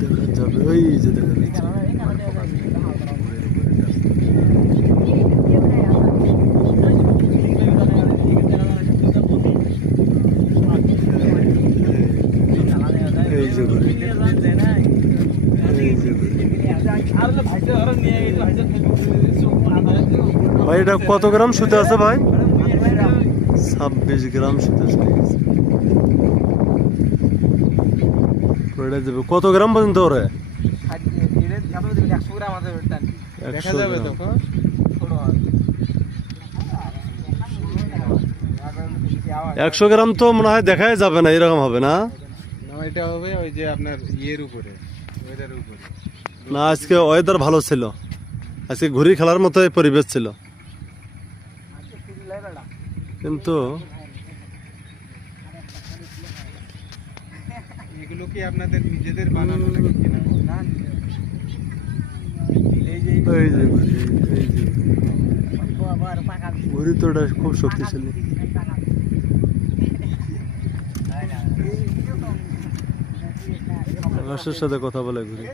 দেখা যাবে ওই যে দেখা যাচ্ছে এই যে ঘুরে ভাই এটা কত গ্রাম সুতে আছে ভাই? 26 গ্রাম সুতে আছে। যাবে কত গ্রাম পর্যন্ত ওরে? 100 গ্রাম তো মনে হয় দেখাই যাবে না, এরকম হবে না? এটা হবে ওই যে আপনার ইয়ের উপরে, ওয়েদার উপরে। না আজকে ওয়েদার ভালো ছিল, আজকে ঘুরি খেলার মতো পরিবেশ ছিল, কিন্তু এগুলো কি আপনাদের নিজেদের বানানো নাকি কিনা? এই যে ঘুরি তো ওটা খুব শক্তিশালী। আকাশের সাথে কথা বলে ঘুরি।